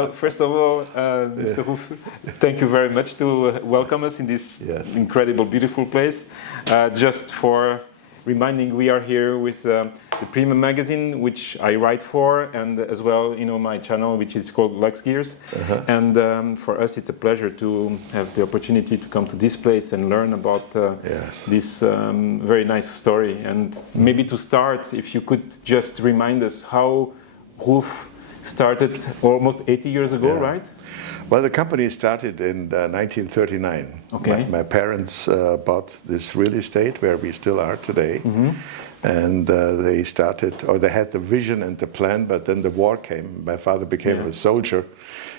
Well, first of all, Mr. RUF, thank you very much to welcome us in this incredible, beautiful place. Just for reminding, we are here with the Premium magazine, which I write for, and as well, my channel, which is called Lux Gears. And for us, it's a pleasure to have the opportunity to come to this place and learn about this very nice story. And maybe to start, if you could just remind us how RUF started almost 80 years ago, right? Well, the company started in 1939. Okay. My parents bought this real estate where we still are today. And they started, or they had the vision and the plan, but then the war came. My father became a soldier,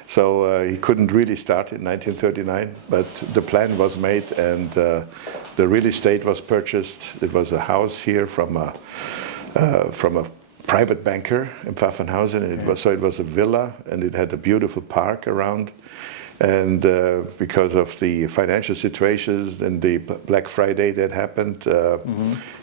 so he couldn't really start in 1939, but the plan was made, and the real estate was purchased. It was a house here from a private banker in Pfaffenhausen. And it was a villa, and it had a beautiful park around. And because of the financial situations and the Black Friday that happened,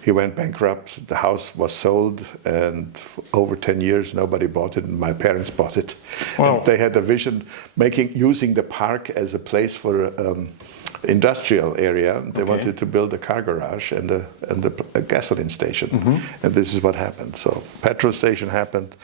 he went bankrupt. The house was sold, and for over 10 years nobody bought it, and my parents bought it. Wow. And they had a vision using the park as a place for industrial area. They wanted to build a car garage and a gasoline station, and this is what happened. So petrol station happened,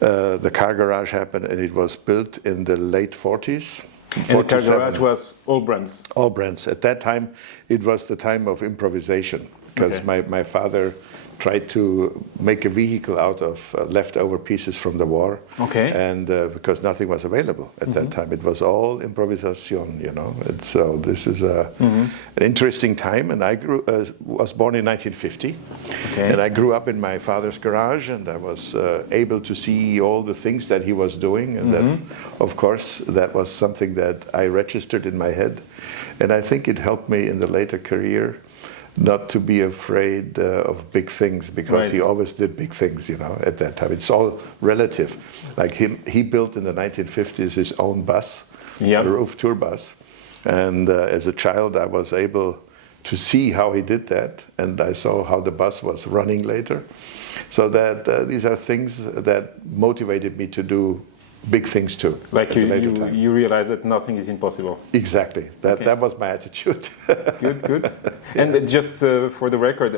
the car garage happened, and it was built in the late 40s. And the car garage was all brands? All brands. At that time, it was the time of improvisation, because my father tried to make a vehicle out of leftover pieces from the war. And because nothing was available at that time, it was all improvisation, And so this is an interesting time. And I was born in 1950, and I grew up in my father's garage, and I was able to see all the things that he was doing. And that, of course, that was something that I registered in my head. And I think it helped me in the later career not to be afraid of big things, because he always did big things, at that time. It's all relative. Like he built in the 1950s his own bus, a RUF tour bus. And as a child, I was able to see how he did that, and I saw how the bus was running later. So that these are things that motivated me to do big things too. Like you realize that nothing is impossible. Exactly. That was my attitude. Good. And just for the record,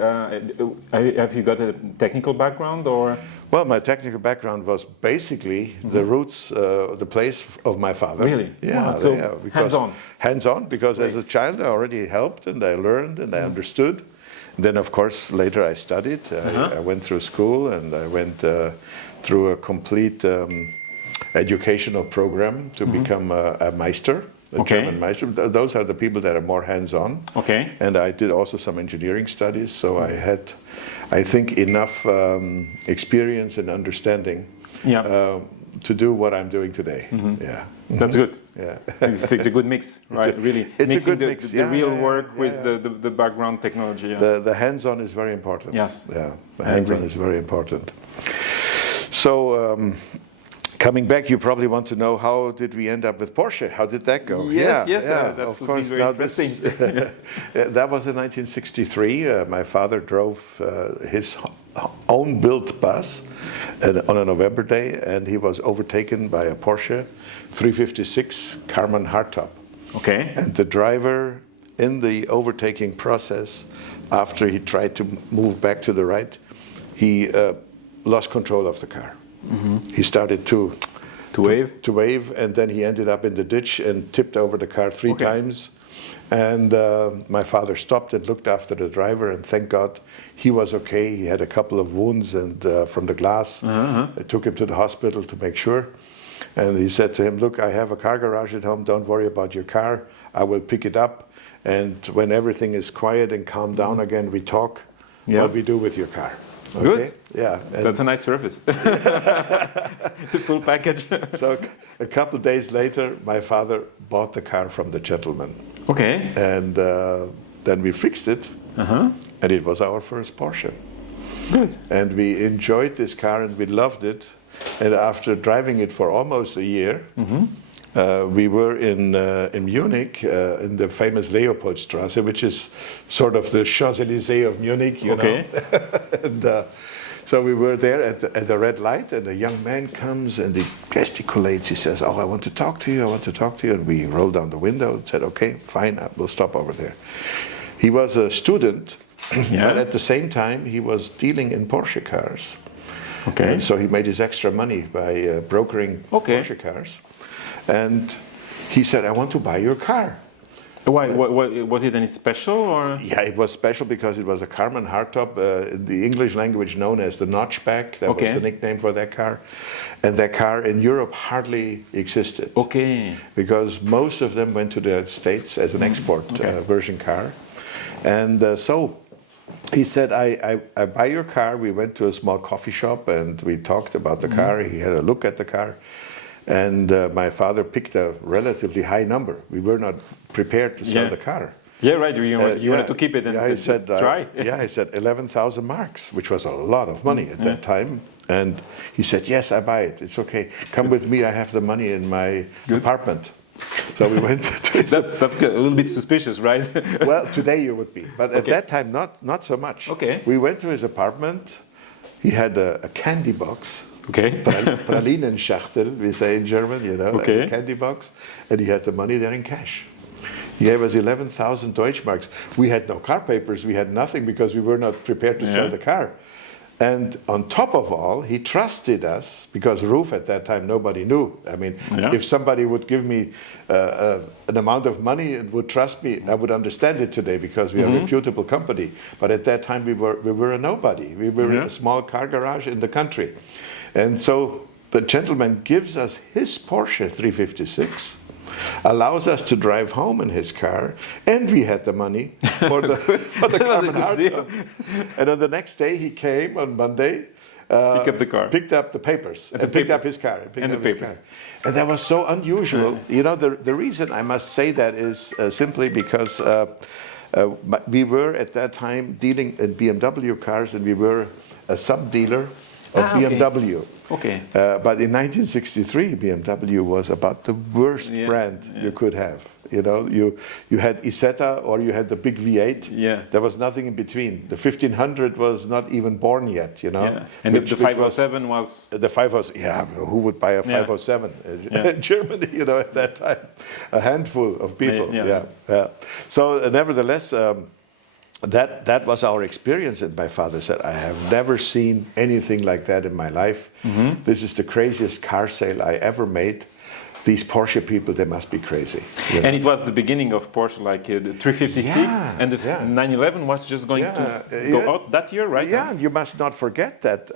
have you got a technical background, or? Well, my technical background was basically the roots, the place of my father. Really? Yeah. Wow. So hands-on. Hands-on, because as a child I already helped, and I learned, and I understood. And then, of course, later I studied. I went through school, and I went through a complete educational program to become a Meister, a German Meister. Those are the people that are more hands-on. And I did also some engineering studies, so I had, I think, enough experience and understanding to do what I'm doing today. That's good. Yeah. It's a good mix, right? Really. It's a good mix. The real work with the background technology. The hands-on is very important. Yes. Yeah. The hands-on is very important. So. Coming back, you probably want to know, how did we end up with Porsche? How did that go? Yes, that of course. Very interesting. That was in 1963. My father drove his own built bus on a November day, and he was overtaken by a Porsche 356 Karmann hardtop. And the driver, in the overtaking process, after he tried to move back to the right, he lost control of the car. He started to wave, and then he ended up in the ditch and tipped over the car 3 times. And my father stopped and looked after the driver, and thank God he was okay. He had a couple of wounds and from the glass. I took him to the hospital to make sure. And he said to him, "Look, I have a car garage at home. Don't worry about your car. I will pick it up. And when everything is quiet and calmed down again, we talk what we do with your car." Good. Yeah. That's a nice service. The full package. So a couple of days later, my father bought the car from the gentleman. And then we fixed it, and it was our first Porsche. Good. And we enjoyed this car, and we loved it. And after driving it for almost a year, we were in Munich, in the famous Leopoldstrasse, which is sort of the Champs-Élysées of Munich, you know. And So we were there at the red light, and a young man comes and he gesticulates. He says, "Oh, I want to talk to you. I want to talk to you." And we rolled down the window and said, "Okay, fine, we'll stop over there." He was a student, but at the same time he was dealing in Porsche cars. Okay. And so he made his extra money by brokering Porsche cars. And he said, "I want to buy your car." Why? Was it any special, or? Yeah, it was special because it was a Karmann hardtop, in the English language known as the notchback. That was the nickname for that car. And that car in Europe hardly existed. Okay. Because most of them went to the States as an export version car. And so he said, I buy your car. We went to a small coffee shop and we talked about the car. He had a look at the car. And my father picked a relatively high number. We were not prepared to sell the car. Yeah, right. You wanted to keep it and he said, try. I said 11,000 marks, which was a lot of money at that time. And he said, "Yes, I buy it. It's okay. Come with me. I have the money in my apartment." So we went to his That's a little bit suspicious, right? Well, today you would be, but at that time, not so much. Okay. We went to his apartment. He had a candy box. Okay. Pralinenschachtel, we say in German, a candy box, and he had the money there in cash. He gave us 11,000 Deutschmarks. We had no car papers, we had nothing because we were not prepared to sell the car. And on top of all, he trusted us, because RUF at that time nobody knew. I mean, if somebody would give me an amount of money and would trust me, I would understand it today because we are a reputable company. But at that time we were a nobody. We were in a small car garage in the country. And so the gentleman gives us his Porsche 356, allows us to drive home in his car, and we had the money for the Karmann hardtop. And on the next day he came on Monday, picked up the papers, and picked up his car. And that was so unusual. The reason I must say that is simply because we were at that time dealing in BMW cars, and we were a sub-dealer of BMW. Okay. But in 1963, BMW was about the worst brand you could have. You had Isetta or you had the big V8. Yeah. There was nothing in between. The 1500 was not even born yet. Yeah. And the 507 was. The 507. Yeah. Who would buy a 507 in Germany? At that time, a handful of people. Yeah. So nevertheless. That was our experience, and my father said, "I have never seen anything like that in my life. This is the craziest car sale I ever made. These Porsche people, they must be crazy." And it was the beginning of Porsche, like the 356, and the 911 was just going to go out that year, right? Yeah, and you must not forget that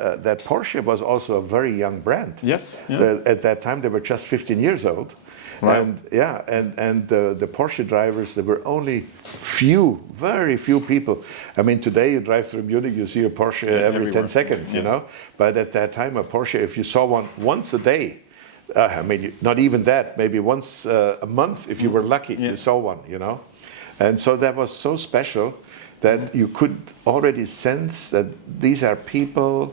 Porsche was also a very young brand. Yes. At that time, they were just 15 years old. Right. And the Porsche drivers, there were only very few people. I mean, today you drive through Munich, you see a Porsche every 10 seconds, But at that time, a Porsche, if you saw one once a day, I mean, not even that, maybe once a month, if you were lucky, you saw one, And so that was so special that you could already sense that these are people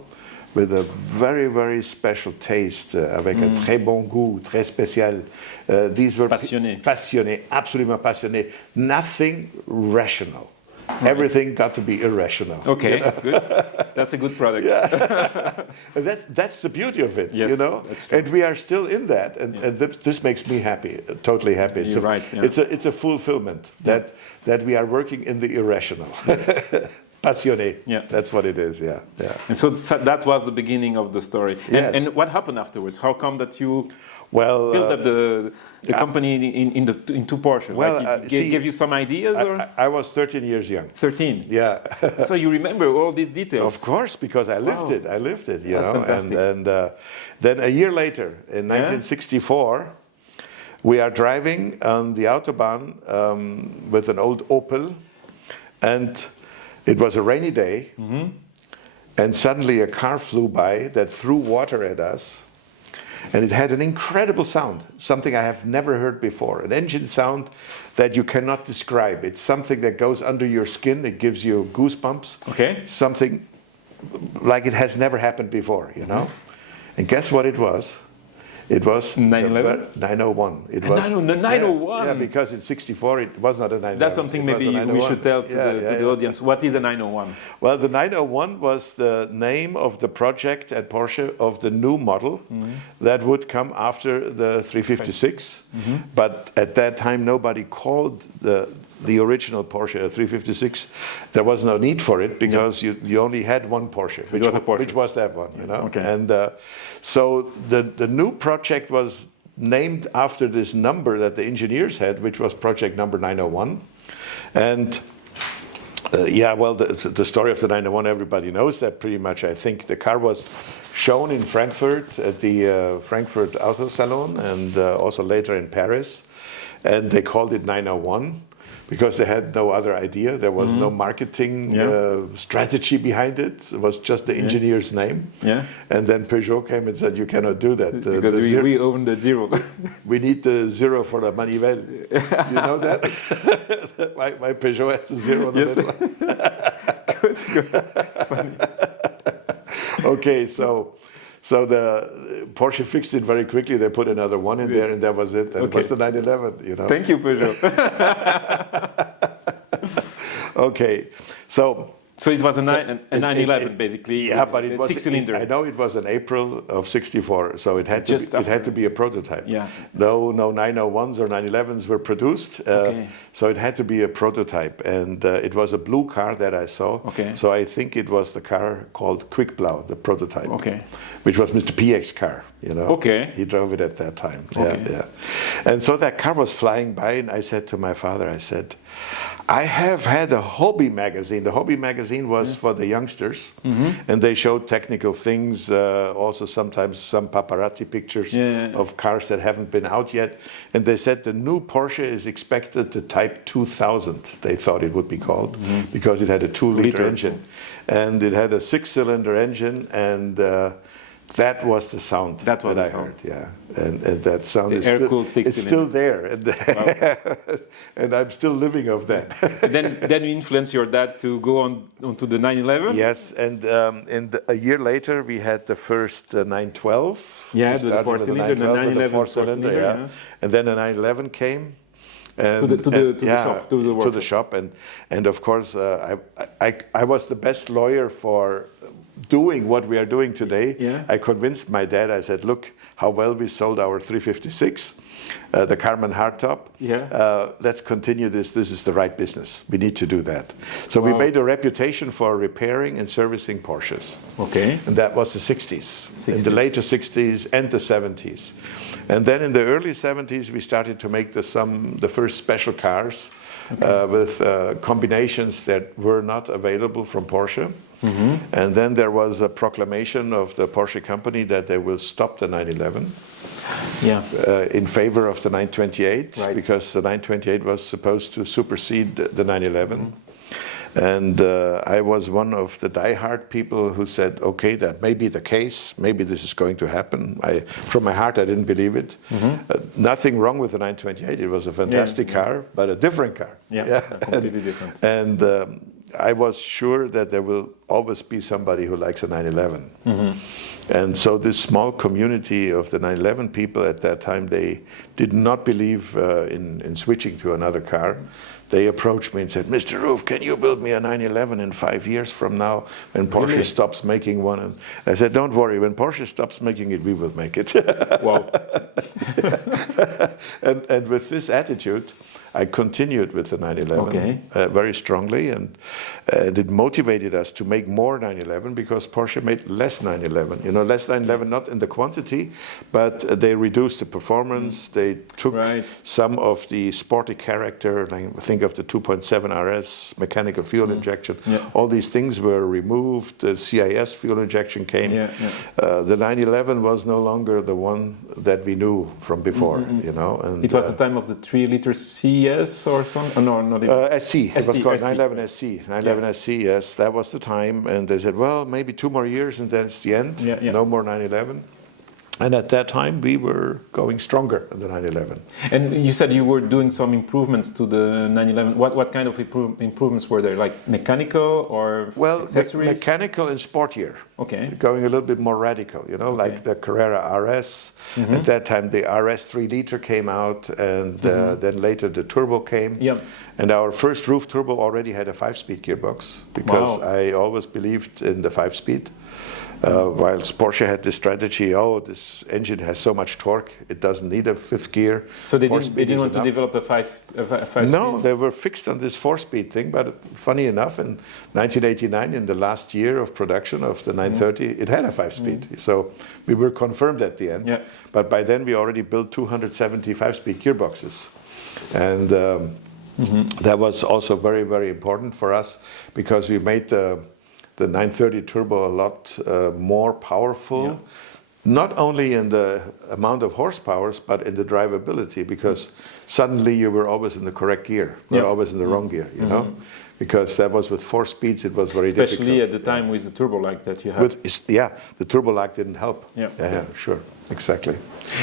with a very, very special taste, avec un très bon goût, très spécial. These were passionnés, absolument passionnés. Nothing rational. Everything got to be irrational. Okay, good. That's a good product. That's the beauty of it, Yes, that's true. And we are still in that, and this makes me happy, totally happy. It's a fulfillment that we are working in the irrational. Passionné. That's what it is. And so that was the beginning of the story. And what happened afterwards? How come that you built up the company into Porsche? Well, like gave you some ideas? I was 13 years young. 13. Yeah. So you remember all these details? Of course, because I lived it. I lived it. That's fantastic. And then a year later, in 1964. We are driving on the Autobahn with an old Opel, and it was a rainy day, and suddenly a car flew by that threw water at us, and it had an incredible sound, something I have never heard before, an engine sound that you cannot describe. It's something that goes under your skin, it gives you goosebumps, something like it has never happened before, And guess what it was? It was 911? 901. It was 901. Yeah, because in '64 it was not a 911. That's something maybe we should tell to the audience. What is a 901? Well, the 901 was the name of the project at Porsche of the new model that would come after the 356. But at that time, nobody called the original Porsche a 356. There was no need for it because you only had one Porsche, which was that one, you know. Okay. And so the new project was named after this number that the engineers had, which was project number 901. And well, the story of the 901, everybody knows that pretty much. I think the car was shown in Frankfurt at the Frankfurt Auto Salon and also later in Paris. And they called it 901 because they had no other idea. There was no marketing strategy behind it. It was just the engineer's name. Yeah. And then Peugeot came and said, you cannot do that. Because we own the zero. We need the zero for the manivelle. You know that? my Peugeot has the zero in the middle. Good. Funny. Okay, so the Porsche fixed it very quickly. They put another one in there, and that was it. And it was the 911, you know. Thank you, Peugeot. Okay, so it was a 911 basically. Yeah, but it was 6-cylinder. I know it was in April of '64, so it had to be a prototype. Yeah. No 901s or 911s were produced, so it had to be a prototype, and it was a blue car that I saw. Okay. So I think it was the car called Quickblau, the prototype. Okay. Which was Mr. Piek's car, you know. Okay. He drove it at that time. Okay. Yeah. And so that car was flying by, and I said to my father, I have had a hobby magazine. The hobby magazine was for the youngsters, and they showed technical things, also sometimes some paparazzi pictures of cars that haven't been out yet. And they said the new Porsche is expected to Type 2000, they thought it would be called, because it had a 2-liter engine. And it had a 6-cylinder engine, and that was the sound that I heard, and that sound is still there, and I'm still living of that. then you influenced your dad to go onto the 911? Yes, and a year later we had the first 912. Yeah, the 4-cylinder, the 911 4-cylinder, and then the 911 came. And, to the shop, and of course I was the best lawyer for doing what we are doing today. I convinced my dad. I said, look how well we sold our 356, the Carmen hardtop. Let's continue this. This is the right business. We need to do that. So we made a reputation for repairing and servicing Porsches. Okay. And that was the 60s. In the later 60s and the 70s. And then in the early 70s, we started to make the first special cars with combinations that were not available from Porsche. And then there was a proclamation of the Porsche company that they will stop the 911 in favor of the 928, because the 928 was supposed to supersede the 911. And I was one of the diehard people who said, okay, that may be the case. Maybe this is going to happen. From my heart, I didn't believe it. Nothing wrong with the 928. It was a fantastic car, but a different car. Completely different. And I was sure that there will always be somebody who likes a 911. And so this small community of the 911 people at that time, they did not believe in switching to another car. They approached me and said, Mr. RUF, can you build me a 911 in 5 years from now when Porsche stops making one? And I said, don't worry, when Porsche stops making it, we will make it. Wow. and with this attitude, I continued with the 911 very strongly, and it motivated us to make more 911 because Porsche made less 911. You know, less 911 not in the quantity, but they reduced the performance. They took some of the sporty character. Like, think of the 2.7 RS mechanical fuel injection. All these things were removed. The CIS fuel injection came. The 911 was no longer the one that we knew from before. You know, and it was the time of the 3-liter CS or something? No, not even. SC. It was called 911 SC. 911 SC, yes, that was the time. And they said, well, maybe 2 more years and then it's the end. No more 911. And at that time, we were going stronger in the 911. And you said you were doing some improvements to the 911. What kind of improvements were there? Like mechanical or accessories? Mechanical and sportier. Okay. Going a little bit more radical, you know, like the Carrera RS. At that time, the RS 3-liter came out, and then later the turbo came. Yep. And our first RUF turbo already had a 5-speed gearbox, because I always believed in the 5-speed. Whilst Porsche had this strategy, this engine has so much torque, it doesn't need a 5th gear. So they didn't want to develop a 5-speed? No, they were fixed on this 4-speed thing, but funny enough, in 1989, in the last year of production of the 930, it had a 5-speed. So we were confirmed at the end. Yeah. But by then we already built 270 5-speed gearboxes. And that was also very, very important for us, because we made the 930 turbo a lot more powerful, not only in the amount of horsepowers, but in the drivability, because suddenly you were always in the correct gear, not always in the wrong gear, you know? Because that was with 4 speeds, it was very difficult. Especially at the time with the turbo lag that you had. The turbo lag didn't help. Yeah, sure, exactly.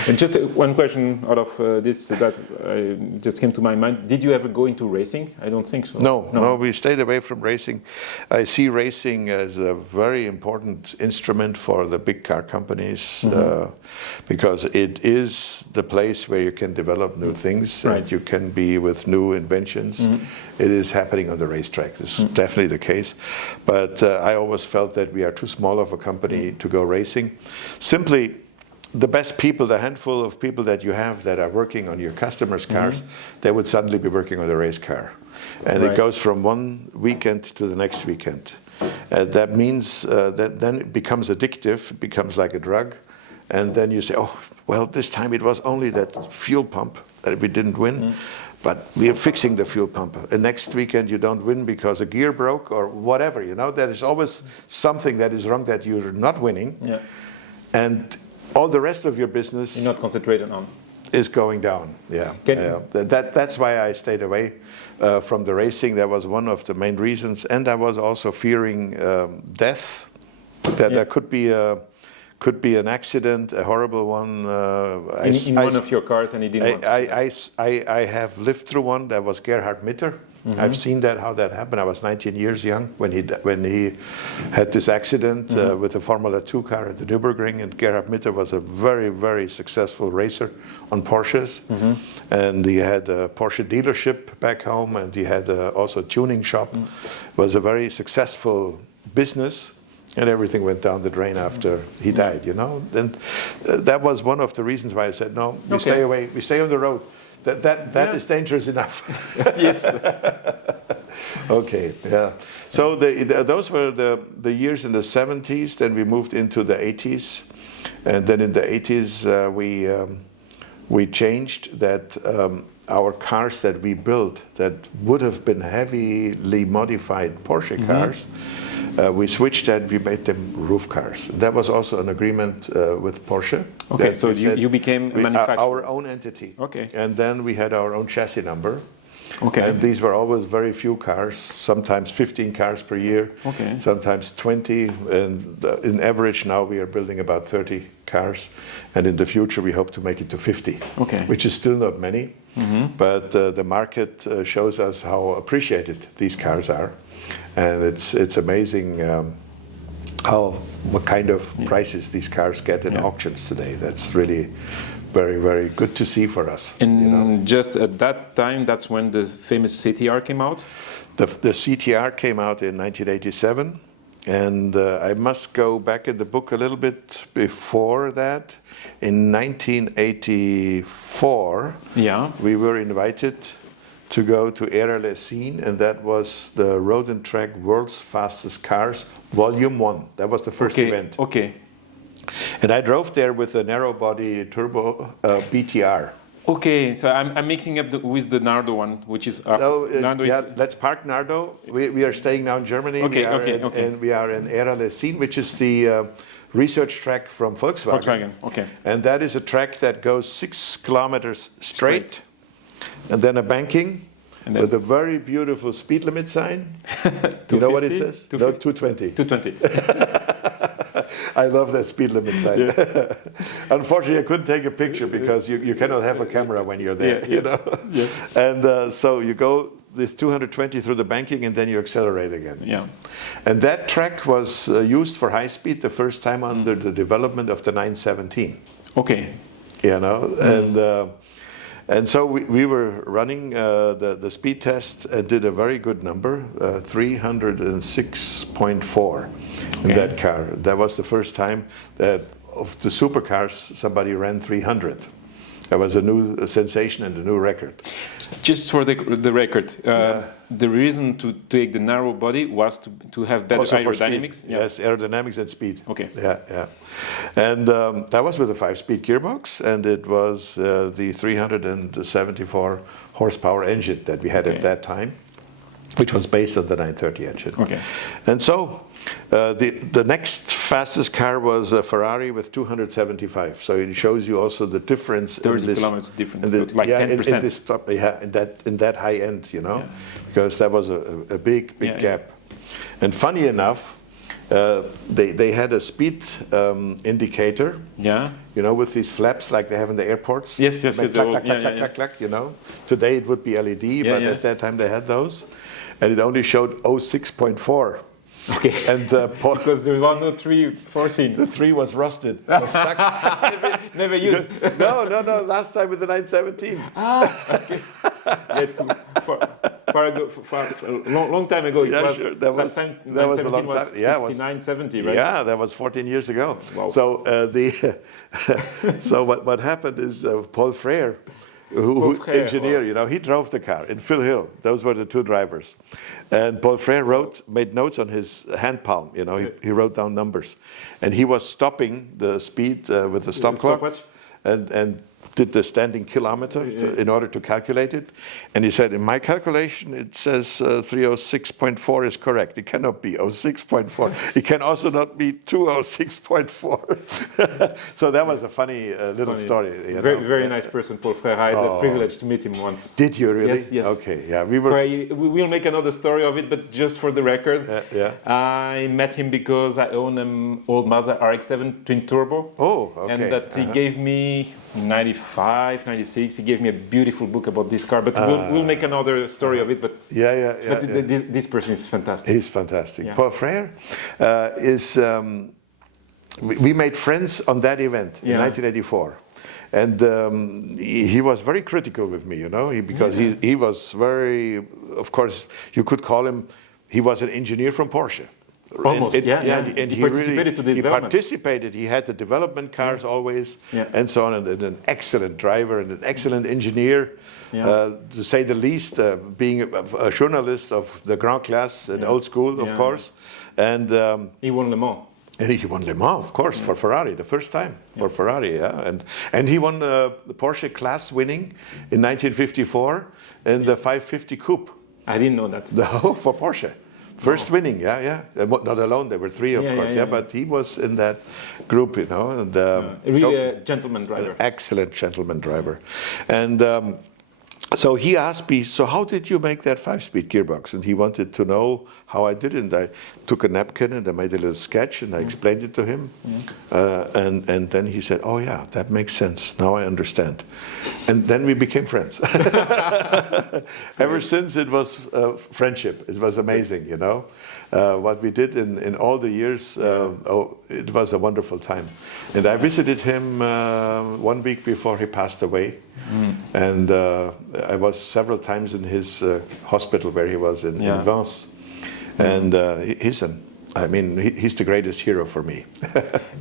And just one question out of this that just came to my mind. Did you ever go into racing? I don't think so. No, we stayed away from racing. I see racing as a very important instrument for the big car companies, because it is the place where you can develop new things, and you can be with new inventions. It is happening on the racetrack. This is definitely the case. But I always felt that we are too small of a company to go racing. Simply, the best people, the handful of people that you have that are working on your customers' cars, they would suddenly be working on the race car. And it goes from one weekend to the next weekend. That means that then it becomes addictive, it becomes like a drug. And then you say, this time it was only that fuel pump that we didn't win. But we are fixing the fuel pump. And next weekend you don't win because a gear broke or whatever, you know. There is always something that is wrong that you're not winning. And all the rest of your business you're not concentrated on is going down. That's why I stayed away from the racing. That was one of the main reasons. And I was also fearing death, that there could be an accident, a horrible one. In one of your cars, and he didn't want I have lived through one. That was Gerhard Mitter. I've seen how that happened. I was 19 years young when he had this accident with a Formula 2 car at the Nürburgring. And Gerhard Mitter was a very, very successful racer on Porsches. And he had a Porsche dealership back home, and he had also a tuning shop. It was a very successful business. And everything went down the drain after he died, you know. And that was one of the reasons why I said, no, we stay away, we stay on the road. That is dangerous enough. Yes. Okay, yeah. So those were the years in the 70s. Then we moved into the 80s. And then in the 80s, we changed that our cars that we built that would have been heavily modified Porsche cars, we switched that, we made them RUF cars. That was also an agreement with Porsche. Okay, so you became a manufacturer. Our own entity. Okay. And then we had our own chassis number. Okay. And these were always very few cars, sometimes 15 cars per year, sometimes 20. And in average now we are building about 30 cars. And in the future we hope to make it to 50, which is still not many. But the market shows us how appreciated these cars are. And it's amazing what kind of prices these cars get in auctions today. That's really very, very good to see for us. And just at that time, that's when the famous CTR came out? The CTR came out in 1987. And I must go back in the book a little bit before that. In 1984, we were invited to go to Erlesien, and that was the Road and Track World's Fastest Cars, Volume 1. That was the first event. Okay. And I drove there with a narrow-body turbo BTR. Okay, so I'm mixing up with the Nardo one, which is after. Nardo let's park Nardo. We are staying now in Germany. And we are in Erlesien, which is the research track from Volkswagen. And that is a track that goes 6 kilometers straight. And then a banking with a very beautiful speed limit sign. You know what it says? 220. 220. I love that speed limit sign. Yeah. Unfortunately, I couldn't take a picture because you cannot have a camera when you're there, you know. Yeah. And so you go this 220 through the banking and then you accelerate again. Yeah. And that track was used for high speed the first time under the development of the 917. Okay. You know, and so we were running the speed test and did a very good number, 306.4 in that car. That was the first time that of the supercars somebody ran 300. That was a new sensation and a new record. Just for the record, the reason to take the narrow body was to have better aerodynamics? Yeah. Yes, aerodynamics and speed. Okay. Yeah, yeah. And that was with a 5-speed gearbox, and it was the 374 horsepower engine that we had at that time, which was based on the 930 engine. Okay. And so the next fastest car was a Ferrari with 275. So it shows you also the difference. 30 kilometers difference, like 10%. In that high end, you know, because that was a big gap. And funny enough, they had a speed indicator. Yeah. You know, with these flaps like they have in the airports. Yes, yes. Clack, clack, clack, clack, clack, you know. Today it would be LED, but at that time they had those. And it only showed 06.4. Okay. And because there was no 3 foreseen. The 3 was rusted. Was stuck. Never used. No. Last time with the 917. Okay. Long time ago. It was, sure. That was a long time. 69, 70, right? Yeah, that was 14 years ago. Wow. So so what happened is Paul Frère, who engineer, you know, he drove the car in Phil Hill. Those were the 2 drivers. And Paul Frère made notes on his hand palm, you know, he wrote down numbers. And he was stopping the speed with the stop clock and did the standing kilometer in order to calculate it. And he said, in my calculation, it says 306.4 is correct. It cannot be 06.4. It can also not be 206.4. So that was a funny little story. Very nice person, Paul Frère. I had the privilege to meet him once. Did you really? Yes, yes. Okay, yeah. We will make another story of it, but just for the record, I met him because I own an old Mazda RX-7 twin turbo. Oh, okay. And that he gave me in 95, 96, he gave me a beautiful book about this car, but we'll make another story of it. But this person is fantastic. He's fantastic. Yeah. Paul Frère is, we made friends on that event in 1984. And he was very critical with me, you know, because he was very, of course, you could call him, he was an engineer from Porsche. Almost, and he participated to the development. He participated. He had the development cars always, and so on. And an excellent driver and an excellent engineer, to say the least. Being a journalist of the Grand Class and old school, of course. And he won Le Mans. And he won Le Mans, of course, for Ferrari, the first time for Ferrari. And he won the Porsche class winning in 1954 in the 550 Coupe. I didn't know that. No, for Porsche. First winning, not alone. There were 3, of course, but he was in that group, you know. And really a gentleman driver. An excellent gentleman driver. And so he asked me, so how did you make that 5-speed gearbox? And he wanted to know how I did it. And I took a napkin and I made a little sketch and I explained it to him. And then he said, oh yeah, that makes sense. Now I understand. And then we became friends. Ever since it was friendship. It was amazing, you know. What we did in all the years, it was a wonderful time. And I visited him 1 week before he passed away. And I was several times in his hospital where he was in Vence. And he's the greatest hero for me.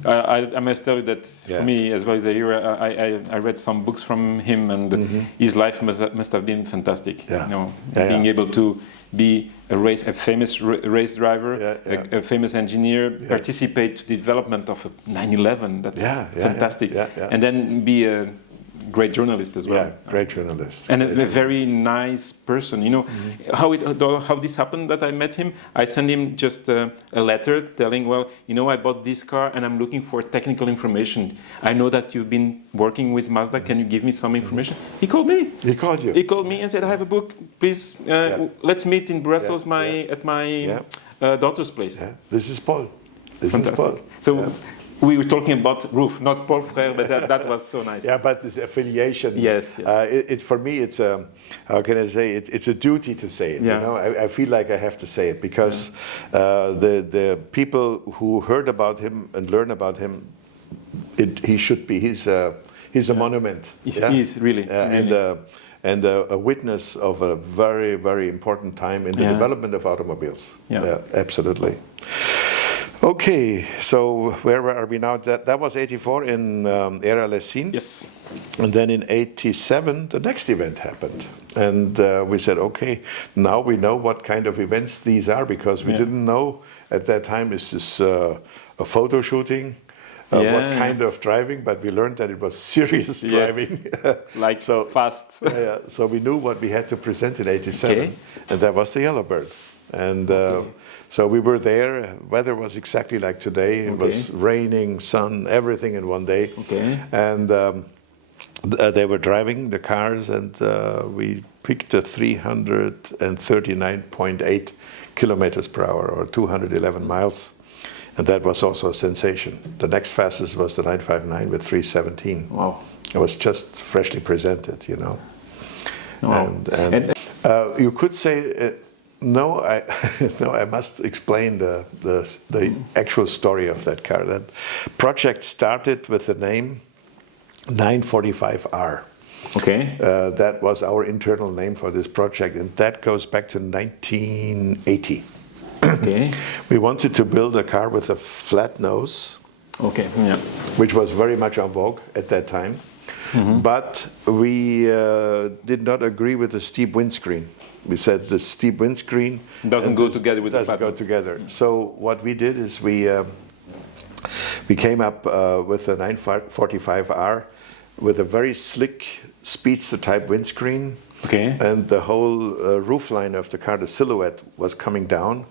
I must tell you that for me as well as a hero, I read some books from him, and his life must have been fantastic. You know, being able to be a famous race driver, a famous engineer, participate to the development of a 911. That's fantastic. And then be a great journalist as well. Yeah, great journalist. And a very nice person. You know, how this happened that I met him, I sent him just a letter telling, well, you know, I bought this car and I'm looking for technical information. I know that you've been working with Mazda. Can you give me some information? He called me. He called you? He called me and said, I have a book. Please, let's meet in Brussels at my daughter's place. This is Paul. Fantastic. So we were talking about RUF, not Paul Frère, but that was so nice. Yeah, but this affiliation. Yes. It for me, it's a, how can I say? It's a duty to say it. Yeah. You know, I feel like I have to say it because the people who heard about him and learn about him, he should be. He's a monument. He's really. And a witness of a very, very important time in the development of automobiles. Yeah, absolutely. Okay, so where are we now? That was 84 in Era Lessine. Yes. And then in 87, the next event happened. And we said, okay, now we know what kind of events these are, because we didn't know at that time, is this a photo shooting? What kind of driving? But we learned that it was serious driving. Like so fast. So we knew what we had to present in 87, and that was the Yellowbird. And so we were there. Weather was exactly like today. It was raining, sun, everything in one day. And they were driving the cars, and we picked a 339.8 kilometers per hour, or 211 miles. And that was also a sensation. The next fastest was the 959 with 317. Wow. It was just freshly presented, you know. Wow. And you could say, no, I must explain the actual story of that car. That project started with the name 945R. Okay. That was our internal name for this project, and that goes back to 1980. Okay. We wanted to build a car with a flat nose. Okay. Yeah. Which was very much en vogue at that time. But we did not agree with the steep windscreen. We said the steep windscreen doesn't go together with the flat nose. Doesn't go together. So what we did is we came up with a 945R with a very slick speedster type windscreen. Okay. And the whole roof line of the car, the silhouette, was coming down,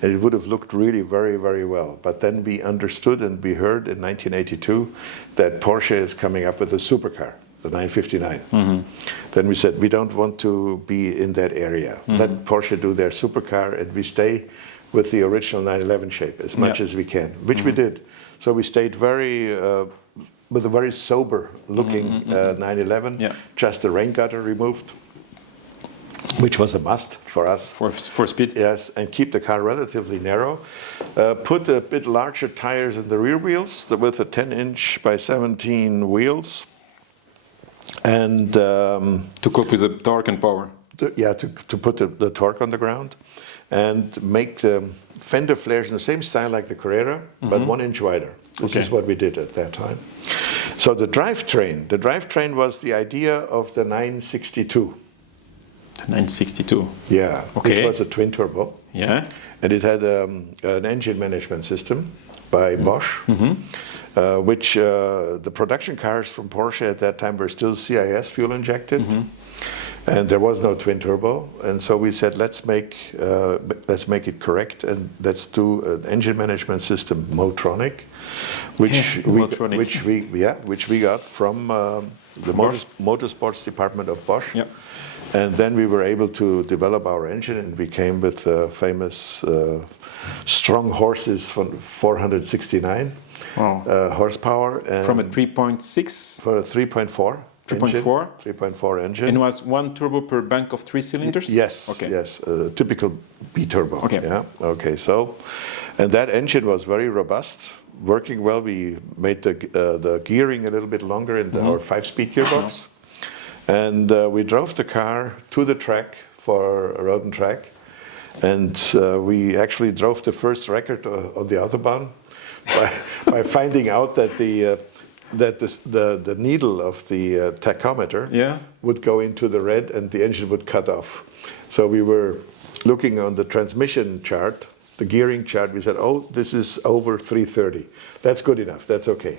and it would have looked really very, very well. But then we understood and we heard in 1982 that Porsche is coming up with a supercar, the 959. Then we said, we don't want to be in that area. Let Porsche do their supercar, and we stay with the original 911 shape as much as we can, which we did. So we stayed with a very sober looking 911, just the rain gutter removed, which was a must for us. For speed? Yes, and keep the car relatively narrow. Put a bit larger tires in the rear wheels with a 10-inch by 17 wheels. And to cope with the torque and power. To put the torque on the ground. And make the fender flares in the same style like the Carrera, but 1 inch wider. This is what we did at that time. So the drivetrain was the idea of the 962. 962. Yeah. Okay. It was a twin turbo. Yeah. And it had an engine management system by Bosch, which the production cars from Porsche at that time were still CIS fuel injected. And there was no twin turbo, and so we said let's make it correct, and let's do an engine management system Motronic, which we got from the motorsports department of Bosch. Yep. And then we were able to develop our engine, and we came with famous strong horses from 469 horsepower. And from a 3.6? For a 3.4. 3.4 engine. And it was 1 turbo per bank of 3 cylinders? Yes. Okay. Yes. Typical B turbo. Okay. Yeah. Okay. So, and that engine was very robust, working well. We made the gearing a little bit longer in our 5-speed gearbox, and we drove the car to the track for a road and track, and we actually drove the first record on the Autobahn by finding out that the needle of the tachometer would go into the red and the engine would cut off. So we were looking on the transmission chart, the gearing chart. We said, oh, this is over 330. That's good enough. That's okay.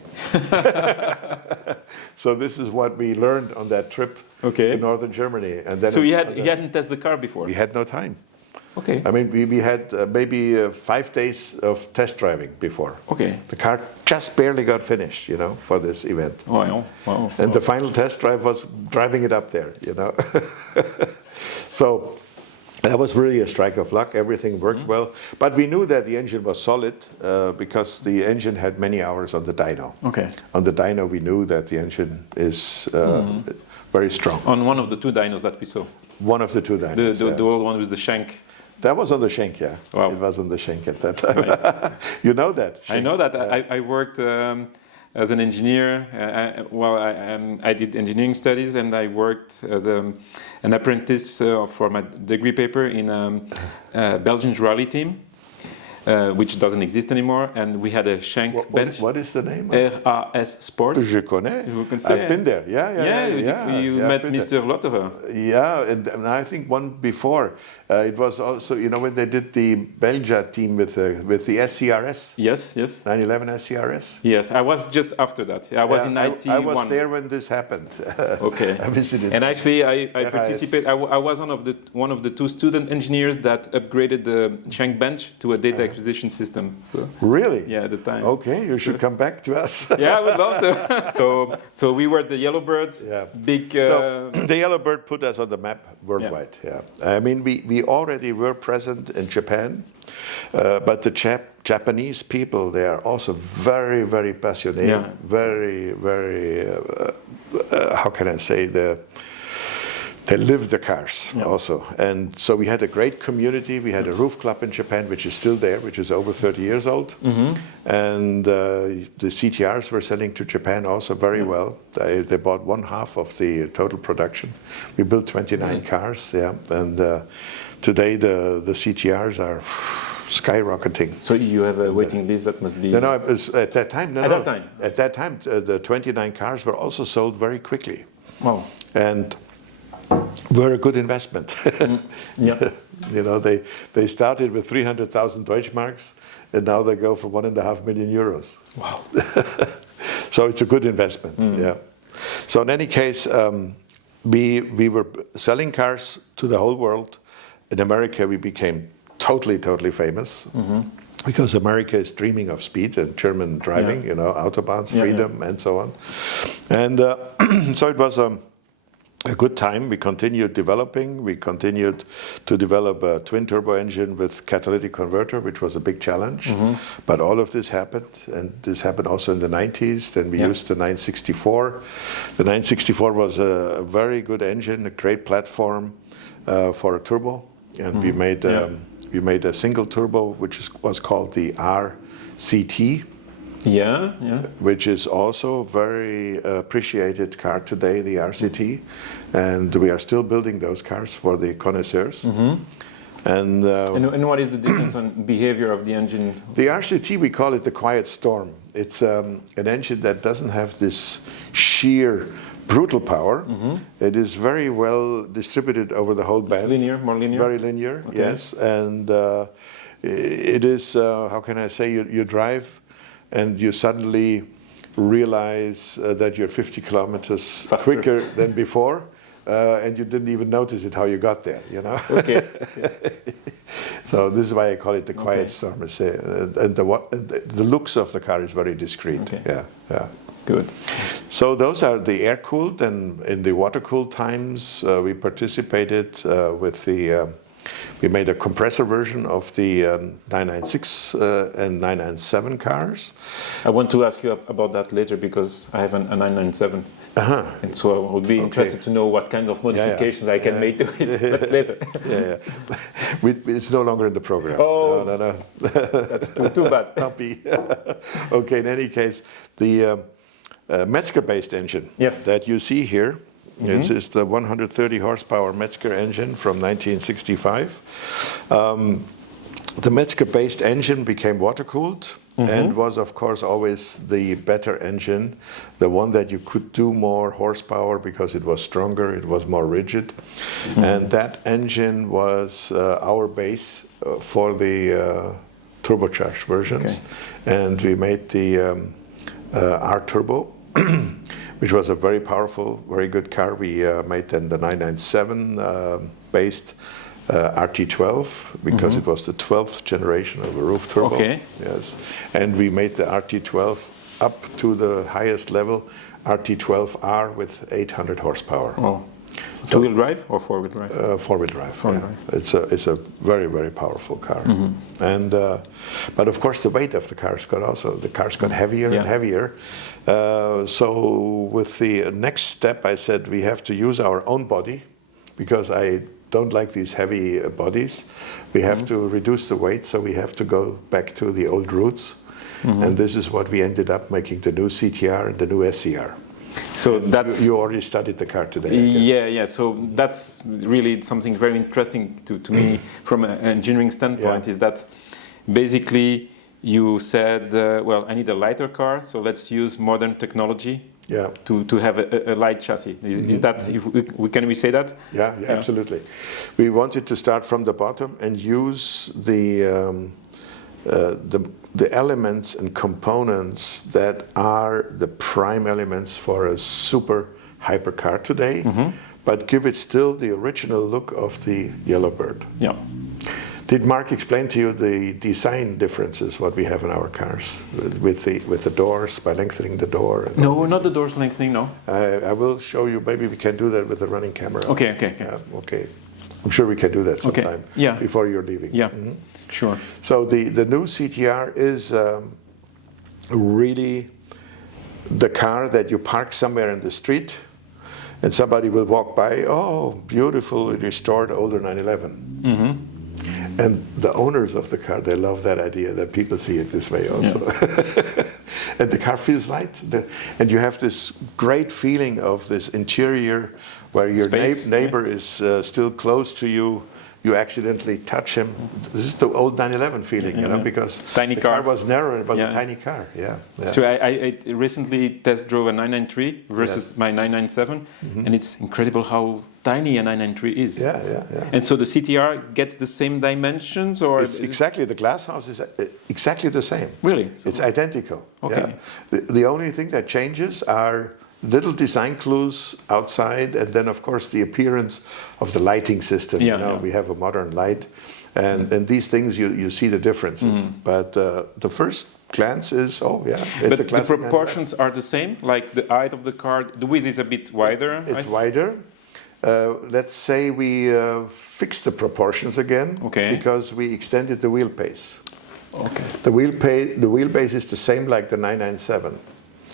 So this is what we learned on that trip to northern Germany. And then so you hadn't tested the car before? We had no time. Okay. I mean, we had maybe 5 days of test driving before. Okay. The car just barely got finished, you know, for this event. Wow. And the final test drive was driving it up there, you know. So That was really a strike of luck. Everything worked well. But we knew that the engine was solid because the engine had many hours on the dyno. Okay. On the dyno, we knew that the engine is very strong. On one of the two dynos that we saw? One of the two dynos. The old one with the shank? That was on the shank, yeah. Wow. It was on the shank at that time. Nice. You know that? Shank. I know that. I worked as an engineer. I did engineering studies, and I worked as an apprentice for my degree paper in a Belgian rally team, which doesn't exist anymore. And we had a shank bench. What is the name? RUF Sports. Je connais. I've been there. You met Mr. Lotterer. Yeah, and I think one before. It was also, you know, when they did the Belgia team with the SCRS. Yes. 911 SCRS. Yes, I was just after that. I was in 91. I was there when this happened. Okay. I visited. And actually, I participated. I was one of the two student engineers that upgraded the shank bench to a data acquisition system. So. Really? Yeah, at the time. Okay, you should come back to us. Yeah, I would love to. So we were the Yellowbird. Yeah. Big. So the Yellowbird put us on the map worldwide. Yeah. I mean, we already were present in Japan, but the Japanese people, they are also very, very passionate. Yeah. Very, very. How can I say They live the cars also. And so we had a great community. We had a roof club in Japan, which is still there, which is over 30 years old. And the CTRs were selling to Japan also very well. They bought 1/2 of the total production. We built 29 cars, and today the CTRs are skyrocketing. So you have a waiting list that must be... No, it was at that time. At that time, the 29 cars were also sold very quickly. Wow. And were a good investment. Yeah. You know, they started with 300,000 Deutschmarks, and now they go for 1.5 million euros. Wow. So it's a good investment. Yeah. So in any case, we were selling cars to the whole world. In America, we became totally famous. Because America is dreaming of speed and German driving, you know, autobahns, freedom, and so on. And so it was a good time. We continued developing. We continued to develop a twin-turbo engine with catalytic converter, which was a big challenge. But all of this happened, and this happened also in the 90s. Then we used the 964. The 964 was a very good engine, a great platform for a turbo. And we made a single turbo, which was called the RCT. Yeah. Which is also a very appreciated car today, the RCT, and we are still building those cars for the connoisseurs. And what is the difference on behavior of the engine? The RCT, we call it the quiet storm. It's an engine that doesn't have this sheer, brutal power. It is very well distributed over the whole band. It's more linear? Very linear, yes. And it is, how can I say, you drive and you suddenly realize that you're 50 kilometers faster, quicker than before, and you didn't even notice it how you got there, you know? Okay. So this is why I call it the quiet storm. And the looks of the car is very discreet. Okay. Yeah. Good. So those are the air-cooled, and in the water-cooled times, we participated with the... We made a compressor version of the 996 and 997 cars. I want to ask you about that later because I have a 997. And so I would be interested to know what kind of modifications I can make to it, but later. It's no longer in the program. Oh, no. That's too bad. Puppy. Okay, in any case, the Metzger-based engine that you see here, this is the 130 horsepower Metzger engine from 1965. The Metzger-based engine became water-cooled and was, of course, always the better engine, the one that you could do more horsepower because it was stronger, it was more rigid. And that engine was our base for the turbocharged versions. And we made the R-Turbo, which was a very powerful, very good car. We made then the 997 based RT12 because it was the 12th generation of a RUF turbo. Okay. Yes, and we made the RT12 up to the highest level, RT12R with 800 horsepower. Oh. Two-wheel drive or four-wheel drive? Four-wheel drive. It's a very, very powerful car. And but of course the weight of the cars got heavier and heavier. So with the next step, I said we have to use our own body, because I don't like these heavy bodies. We have to reduce the weight, so we have to go back to the old roots. And this is what we ended up making, the new CTR and the new SCR. So that's you already studied the car today, I guess. Yeah. So that's really something very interesting to me from an engineering standpoint. Is that basically you said, well, I need a lighter car, so let's use modern technology to have a light chassis. Is that, can we say that? Yeah, absolutely. We wanted to start from the bottom and use the elements and components that are the prime elements for a super hypercar today, but give it still the original look of the Yellowbird. Yeah. Did Mark explain to you the design differences, what we have in our cars, with the doors, by lengthening the door? No, not the doors lengthening, no. I will show you, maybe we can do that with the running camera. Okay. Okay. I'm sure we can do that sometime before you're leaving. Yeah, sure. So the new CTR is really the car that you park somewhere in the street and somebody will walk by, oh, beautiful, restored older 911. And the owners of the car, they love that idea that people see it this way also. And the car feels light. And you have this great feeling of this interior where your neighbor is still close to you. You accidentally touch him. This is the old 911 feeling, you know, because tiny the car was narrow and it was a tiny car. So I recently test drove a 993 versus my 997, and it's incredible how tiny a 993 is. And so the CTR gets the same dimensions, or it's exactly, the glass house is exactly the same. Really? It's identical. Okay. The only thing that changes are little design clues outside, and then of course the appearance of the lighting system. We have a modern light, and these things you see the differences. But the first glance is, it's a classic. The proportions are the same, like the height of the car. The width is a bit wider. It's wider. Let's say we fixed the proportions again, because we extended the wheelbase. The wheelbase is the same like the 997.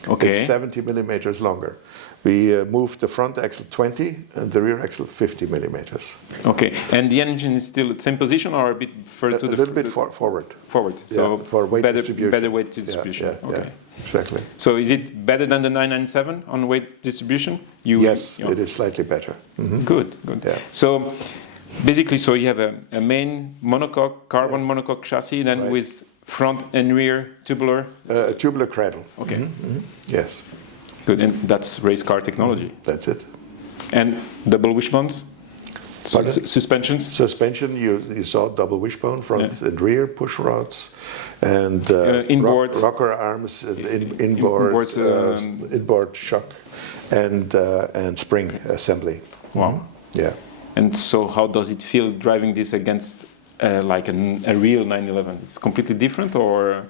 It's 70 millimeters longer. We moved the front axle 20 and the rear axle 50 millimeters. Okay, and the engine is still at the same position or a bit further to the... A little bit forward. Forward, so for weight distribution. Better weight distribution. Yeah, exactly. So is it better than the 997 on weight distribution? Yes, it is slightly better. Good. Yeah. So basically, you have a main monocoque, carbon monocoque chassis, then with front and rear tubular? Tubular cradle. Okay. Yes. Good, and that's race car technology. That's it. And double wishbones? Suspensions? Suspension, you saw double wishbone, front and rear, push rods, and inboard rocker arms, and inboard shock, and spring assembly. Wow. Yeah. And so how does it feel driving this against like a real 911? It's completely different, or?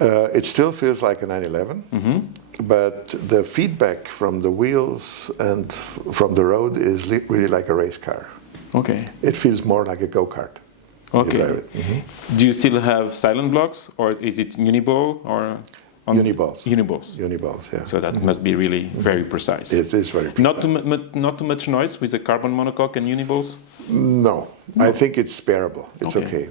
It still feels like a 911, but the feedback from the wheels and from the road is really like a race car. Okay. It feels more like a go-kart. Okay. Do you still have silent blocks, or is it uniball or? Uniballs. Uniballs, yeah. So that must be really very precise. It is very precise. Not too much noise with the carbon monocoque and uniballs? No, I think it's bearable. It's okay.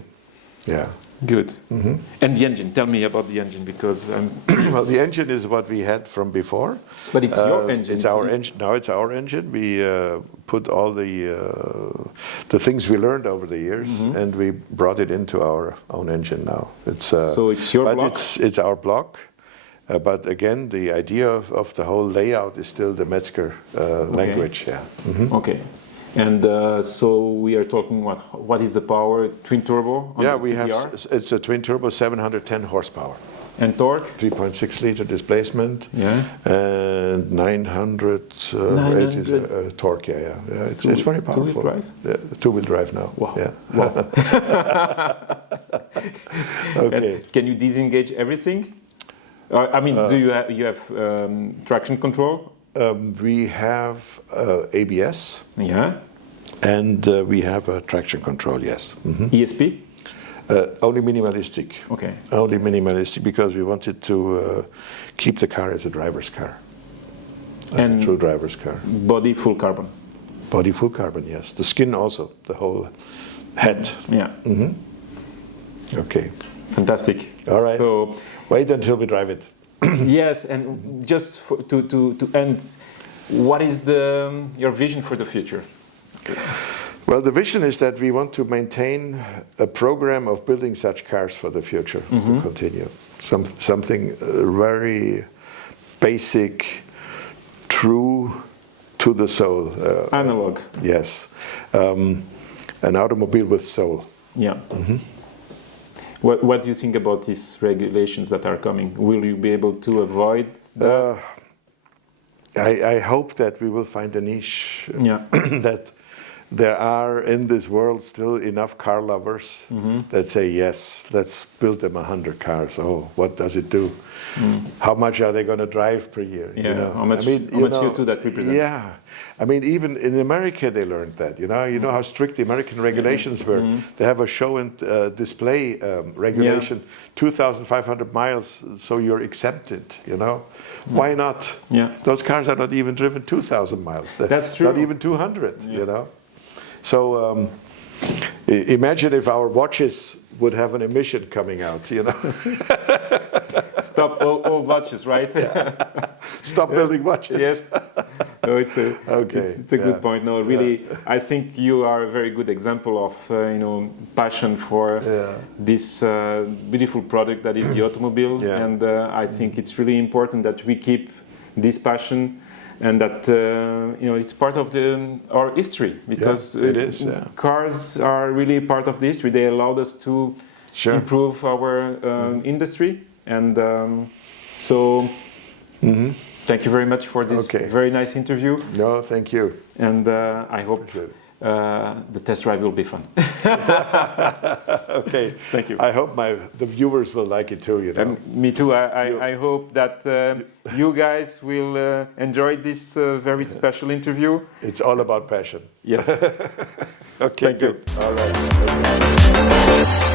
Yeah. Good. And the engine, tell me about the engine, because well, the engine is what we had from before. But it's your engine. It's our engine. Now it's our engine. We put all the things we learned over the years, and we brought it into our own engine now. It's so it's your block. It's our block. But again, the idea of the whole layout is still the Metzger language. Yeah. Okay. And so we are talking what is the power? Twin turbo on the CTR? It's a twin turbo, 710 horsepower. And torque? 3.6 liter displacement. Yeah. And 900 torque. Yeah. It's very powerful. Two-wheel drive? Yeah, two-wheel drive now. Wow. Yeah. Wow. Okay. And can you disengage everything? I mean, do you have traction control? We have ABS. Yeah. And we have a traction control, yes. ESP? Only minimalistic. Okay. Only minimalistic because we wanted to keep the car as a driver's car. And a true driver's car. Body full carbon? Body full carbon, yes. The skin also, the whole head. Yeah. Okay. Fantastic. All right. So wait until we drive it. Yes, and just to end, what is your vision for the future? Well, the vision is that we want to maintain a program of building such cars for the future, to continue. Something very basic, true to the soul. Analog. Yes. An automobile with soul. Yeah. What do you think about these regulations that are coming? Will you be able to avoid that? I hope that we will find a niche that there are in this world still enough car lovers that say, yes, let's build them 100 cars. Oh, what does it do? How much are they going to drive per year? Yeah, you know? how much CO2 that represents? Yeah, I mean, even in America they learned that. You know how strict the American regulations were. They have a show and display regulation, 2,500 miles, so you're exempted. You know, why not? Yeah, those cars are not even driven 2,000 miles. That's true. Not even 200. You know. So imagine if our watches would have an emission coming out, you know. Stop all watches, right? Yeah. Stop building watches. Yes. No, it's a good point. No, really, I think you are a very good example of passion for this beautiful product that is the automobile, and I think it's really important that we keep this passion. And that it's part of our history because it is. Cars are really part of the history. They allowed us to improve our industry, and so thank you very much for this very nice interview. No, thank you. And I hope the test drive will be fun. Okay, thank you. I hope the viewers will like it too. You know. Me too. I hope that you guys will enjoy this very special interview. It's all about passion. Yes. Okay. Thank you. All right.